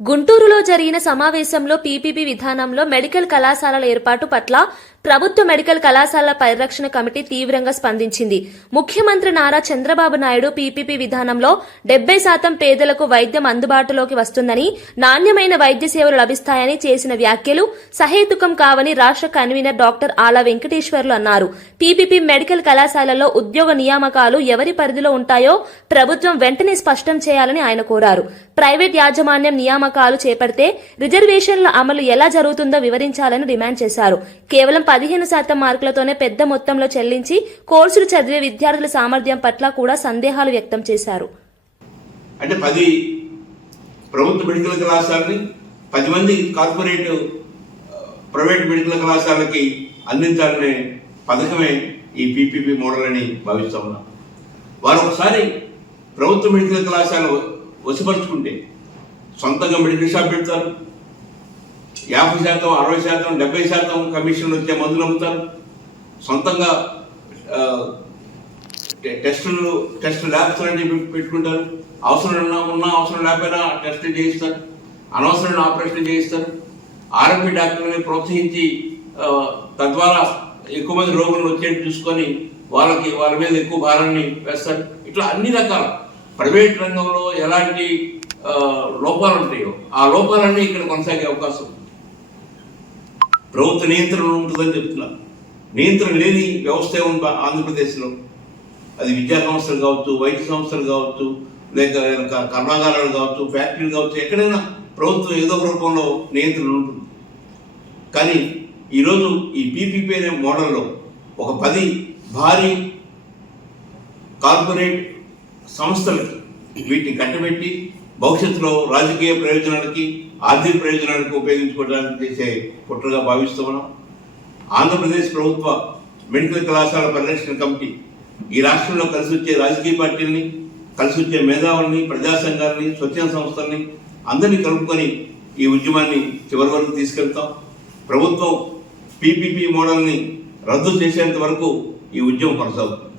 గుంటూరులో జరిగిన సమావేశంలో పీపీపీ విధానంలో మెడికల్ కళాశాలల ఏర్పాటు పట్ల ప్రభుత్వ మెడికల్ కళాశాలల పరిరక్షణ కమిటీ తీవ్రంగా స్పందించింది. ముఖ్యమంత్రి నారా చంద్రబాబు నాయుడు పీపీపీ విధానంలో డెబ్బై శాతం పేదలకు వైద్యం అందుబాటులోకి వస్తుందని నాణ్యమైన వైద్య సేవలు లభిస్తాయని చేసిన వ్యాఖ్యలు సహేతుకం కావని రాష్ట్ర కన్వీనర్ డాక్టర్ ఆల వెంకటేశ్వర్లు అన్నారు. పీపీపీ మెడికల్ కళాశాలలో ఉద్యోగ నియామకాలు ఎవరి పరిధిలో ఉంటాయో ప్రభుత్వం వెంటనే స్పష్టం చేయాలని ఆయన కోరారు. ప్రైవేట్ యాజమాన్యం నియామకాలు చేపడితే రిజర్వేషన్ల అమలు ఎలా జరుగుతుందో వివరించాలని డిమాండ్ చేశారు. కేవలం పదిహేను శాతం మార్కులతోనే పెద్ద మొత్తంలో చెల్లించి కోర్సులు చదివే విద్యార్థుల సామర్థ్యం పట్ల కూడా సందేహాలు వ్యక్తం చేశారు. అంటే పది ప్రభుత్వ మెడికల్ కళాశాలని పది మంది కార్పొరేట్ ప్రైవేట్ మెడికల్ కళాశాలకి అందించాలనే పథకమే ఈ పీపీపీ మోడల్ అని భావిస్తా ఉన్నాం. వారు ఒకసారి ప్రభుత్వ మెడికల్ కళాశాల వసిపరుచుకుంటే సొంతంగా మెడికల్ షాప్ పెడతారు యాభై శాతం అరవై శాతం డెబ్బై శాతం కమిషన్ వచ్చే మందులు అమ్ముతారు. సొంతంగా టెస్టులు టెస్ట్ ల్యాబ్స్ అనేవి పెట్టుకుంటారు. అవసరం ఉన్నా అవసరం లేకపోయినా టెస్ట్ చేయిస్తారు. అనవసరమైన ఆపరేషన్ చేయిస్తారు. ఆర్ఎంపీ డాక్టర్ని ప్రోత్సహించి తద్వారా ఎక్కువ మంది రోగులను వచ్చేట్టు చూసుకొని వాళ్ళకి వాళ్ళ మీద ఎక్కువ భారాన్ని వేస్తారు. ఇట్లా అన్ని రకాల ప్రైవేట్ రంగంలో ఎలాంటి లోపాలు ఉంటాయో ఆ లోపాలన్నీ ఇక్కడ కొనసాగే అవకాశం ఉంది ప్రభుత్వ నియంత్రణ ఉంటుందని చెప్తున్నారు. నియంత్రణ లేని వ్యవస్థ ఉంది ఆంధ్రప్రదేశ్లో? అది విద్యా సంస్థలు కావచ్చు వైద్య సంస్థలు కావచ్చు లేక కర్మాగారాలు కావచ్చు ఫ్యాక్టరీలు కావచ్చు ఎక్కడైనా ప్రభుత్వం ఏదో ఒక రూపంలో నియంత్రణ ఉంటుంది. కానీ ఈరోజు ఈ పీపీపీ అనే మోడల్లో ఒక పది భారీ కార్పొరేట్ సంస్థలకి వీటిని కట్టబెట్టి భవిష్యత్తులో రాజకీయ ప్రయోజనానికి ఆర్థిక ప్రయోజనాలకు ఉపయోగించుకోవడానికి చేసే కుట్రగా భావిస్తూ ఉన్నాం. ఆంధ్రప్రదేశ్ ప్రభుత్వ మెడికల్ కళాశాల పరిరక్షణ కమిటీ ఈ రాష్ట్రంలో కలిసి వచ్చే రాజకీయ పార్టీలని కలిసి వచ్చే మేధావుల్ని ప్రజా సంఘాలని స్వచ్ఛంద సంస్థల్ని అందరినీ కలుపుకొని ఈ ఉద్యమాన్ని చివరి వరకు తీసుకెళ్తాం. ప్రభుత్వం పీపీపీ మోడల్ని రద్దు చేసేంత వరకు ఈ ఉద్యమం కొనసాగుతుంది.